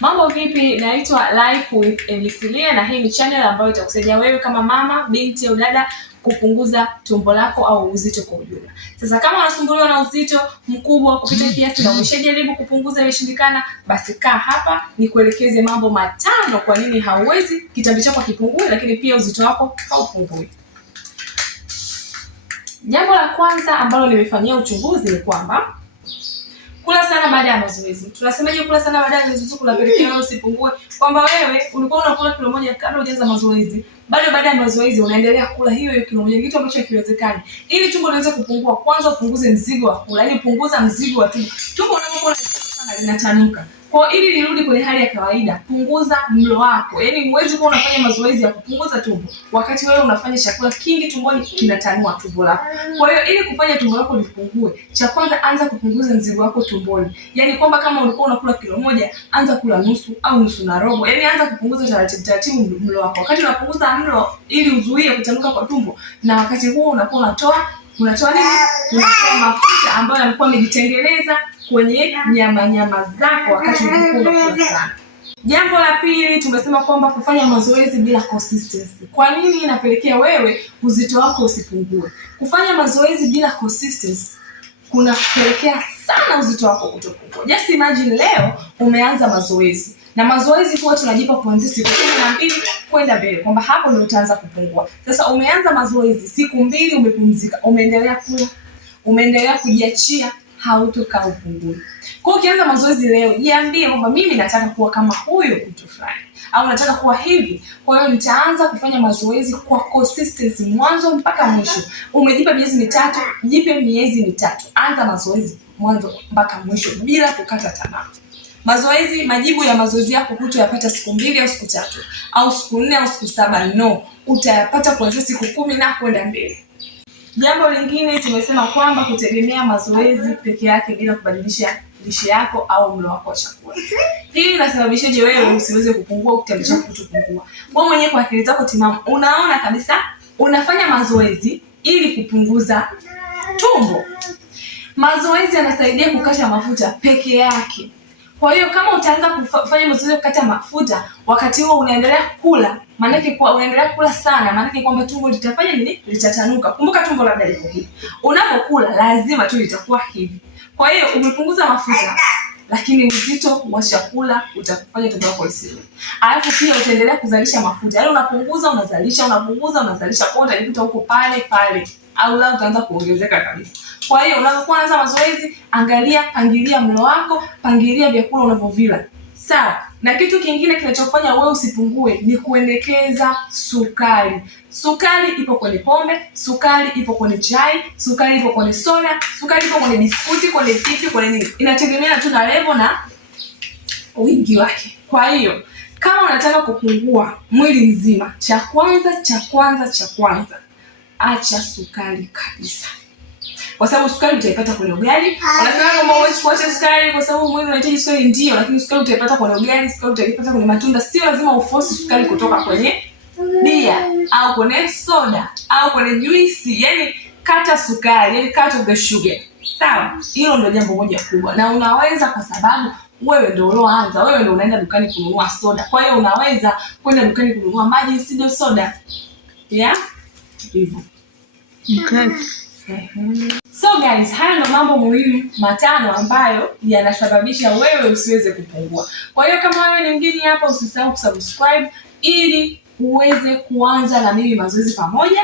Mambo vipi? Naitwa Life with Elisilia na hii ni channel ambayo itakusaidia wewe kama mama, binti au dada kupunguza tumbo lako au uzito kwa ujumla. Sasa kama unasumbuliwa na uzito mkubwa kupita kiasi na umeshajaribu kupunguza imeshindikana, basi kaa hapa nikuelekeze mambo matano kwa nini hauwezi kitambi chako kipungue, lakini pia uzito wako haupungui. Jambo la kwanza ambalo nimefanyia uchunguzi ni kwamba kula sana baada ya mazoezi. Tunasemaje kula sana baada ya mazoezi kunapelekea wewe usipungue? Kwamba wewe ulikuwa unakula kilo moja kabla hujaanza mazoezi, bado baada ya mazoezi unaendelea kula hiyo kilo moja, kitu ambacho hakiwezekani. Ili tumbo liweze kupungua, kwanza upunguze mzigo wa kula, yani punguza mzigo wa tumbo. Tumbo unapokuwa sana linatanuka. Kwa ili lirudi kwenye hali ya kawaida, punguza mlo wako. Yaani huwezi kuwa unafanya mazoezi ya kupunguza tumbo wakati wewe unafanya chakula kingi tumboni kinatanua tumbo lako. Kwa hiyo ili kufanya tumbo lako lipungue, cha kwanza anza kupunguza mzigo wako tumboni. Yaani kwamba kama ulikuwa unakula kilo moja, anza kula nusu au nusu na robo. Yaani anza kupunguza taratibu mlo wako. Wakati unapunguza mlo ili uzuie kutanuka kwa tumbo, na wakati huo unakuwa unatoa nini? Unatoa mafuta ambayo yalikuwa yamejitengeneza kwenye nyama zako wakati unakuwa unakula sana. Jambo la pili, tumesema kwamba kufanya mazoezi bila consistency. Kwa nini inapelekea wewe uzito wako usipungue? Kufanya mazoezi bila consistency kunapelekea sana uzito wako kutopungua. Just imagine leo umeanza mazoezi. Na mazoezi huwa tunajipa kuanzia siku 12 kwenda mbele, kwamba hapo ndio utaanza kupungua. Sasa umeanza mazoezi, siku 2 umepumzika, umeendelea kula, umeendelea kujiachia, hautokaa upungue. Kwa hiyo ukianza mazoezi leo, jiambie kwamba mimi nataka kuwa kama huyo mtu fulani, au nataka kuwa hivi. Kwa hiyo nitaanza kufanya mazoezi kwa consistency mwanzo mpaka mwisho. Umejipa miezi 3, jipe miezi 3. Anza mazoezi mwanzo mpaka mwisho bila kukata tamaa. Mazoezi, majibu ya mazoezi yako hutayapata siku 2 au siku 3 au siku 4 au siku 7. No, utayapata kuanzia siku 10 na kwenda mbele. Jambo lingine tumesema kwamba kutegemea mazoezi peke yake bila kubadilisha lishe yako au mlo wako wa chakula. Hii inasababishaje wewe usiweze kupungua, kitambi chako kutopungua? Wewe mwenyewe kwa akili zako timamu unaona kabisa unafanya mazoezi ili kupunguza tumbo. Mazoezi yanasaidia kukata mafuta peke yake. Kwa hiyo kama utaanza kufanya mazoezi kukata mafuta wakati huo unaendelea kula, maana yake kwa unaendelea kula sana, maana yake kwamba tumbo litafanya nini? Litatanuka. Kumbuka tumbo labda liko hivi. Unapokula lazima tu litakuwa hivi. Kwa hiyo umepunguza mafuta, lakini uzito wa chakula utakufanya tumbo lako lisiwe. Alafu pia utaendelea kuzalisha mafuta. Yaani unapunguza, unazalisha, unapunguza, unazalisha. Kwa hiyo utajikuta huko pale au la utaanza kuongezeka kabisa. Kwa hiyo unapokuwa unaanza mazoezi, pangilia mlo wako, pangilia vyakula unavyovila. Sawa? Na kitu kingine kinachofanya wewe usipungue ni kuendekeza sukari. Sukari ipo kwenye pombe, sukari ipo kwenye chai, sukari ipo kwenye soda, sukari ipo kwenye biskuti, kwenye pipi, kwenye nini. Inategemea tu na level na wingi wake. Kwa hiyo kama unataka kupungua mwili mzima, cha kwanza, acha sukari kabisa. Kwa sababu sukari utaipata kwenye ugali. Unasema kwamba huwezi kuacha sukari kwa sababu mwili unahitaji sukari, ndio, lakini sukari utaipata kwenye ugali, sukari utaipata kwenye matunda. Sio lazima uforce sukari kutoka kwenye bia au kwenye soda au kwenye juisi. Yaani kata sukari, yani cut off the sugar. Sawa? Hilo ndio jambo moja kubwa. Na unaweza kwa sababu wewe ndio uloanza, wewe ndio unaenda dukani kununua soda. Kwa hiyo unaweza kwenda dukani kununua maji sio soda. Yeah? Hivyo. Okay. So guys, haya ndo mambo muhimu 5 ambayo yanasababisha wewe usiweze kupungua. Kwa hiyo kama wewe ni mgeni hapa, usisahau kusubscribe ili uweze kuanza na mimi mazoezi pamoja.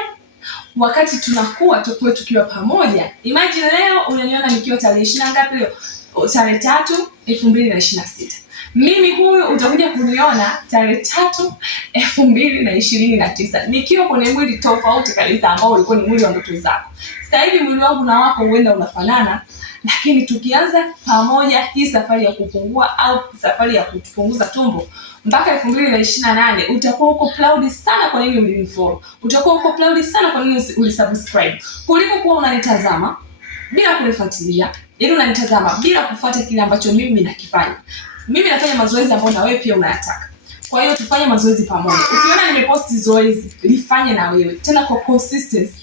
Wakati tukue tukiwa pamoja. Imagine leo unaniona nikiwa tarehe 20 ngapi leo? Tarehe 3, 2026. Mimi huyu utakuja kuniona tarehe 3, 2029 nikiwa kwenye mwili tofauti kabisa ambao ulikuwa ni mwili wa ndoto zako. Sasa hivi mwili wangu na wako huenda unafanana, lakini tukianza pamoja hii safari ya kupungua au safari ya kupunguza tumbo mpaka 2028 utakuwa uko proud sana kwa nini ulinifollow. Utakuwa uko proud sana kwa nini ulisubscribe. Kuliko kuwa unanitazama bila kunifuatilia, ili unanitazama bila kufuata kile ambacho mimi nakifanya. Mimi nafanya mazoezi ambayo na wewe pia unayataka. Kwa hiyo tufanye mazoezi pamoja. Ukiona nimeposti zoezi, lifanye na wewe. Tena kwa consistency.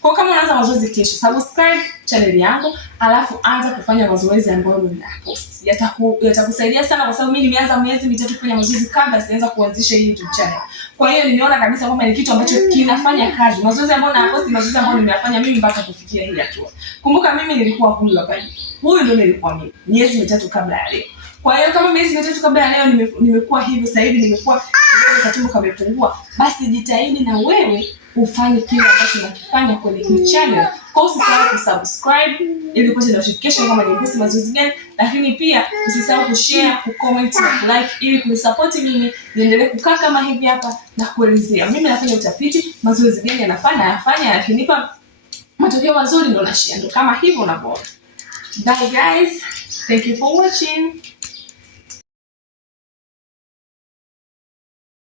Kwa kama unaanza mazoezi kesho, subscribe channel yangu, alafu anza kufanya mazoezi ambayo ninapost. Yatakusaidia sana kwa sababu mimi nimeanza miezi mitatu kufanya mazoezi kabla sijaanza kuanzisha hii YouTube channel. Kwa hiyo nimeona kabisa kwamba ni kitu ambacho kinafanya kazi. Mazoezi ambayo napost, mazoezi ambayo nimeyafanya mimi mpaka kufikia hii hatua. Kumbuka mimi nilikuwa huyu hapa. Huyu ndio nilikuwa mimi miezi mitatu kabla ya leo. Kwa hiyo kama miezi mitatu kabla ya leo nimekuwa hivyo, sasa hivi nimekuwa katumbo kamepungua, basi jitahidi na wewe ufanye kile ambacho unakifanya kwenye hii channel. Kwa usisahau kusubscribe ili upate notification kama nimepost mazoezi gani, lakini pia usisahau kushare, kucomment na kulike ili kunisupport mimi niendelee kukaa kama hivi hapa na kuelezea. Mimi nafanya utafiti, mazoezi gani yanafanya yakinipa matokeo mazuri ndo na share, ndo kama hivyo unavyoona. Bye guys. Thank you for watching.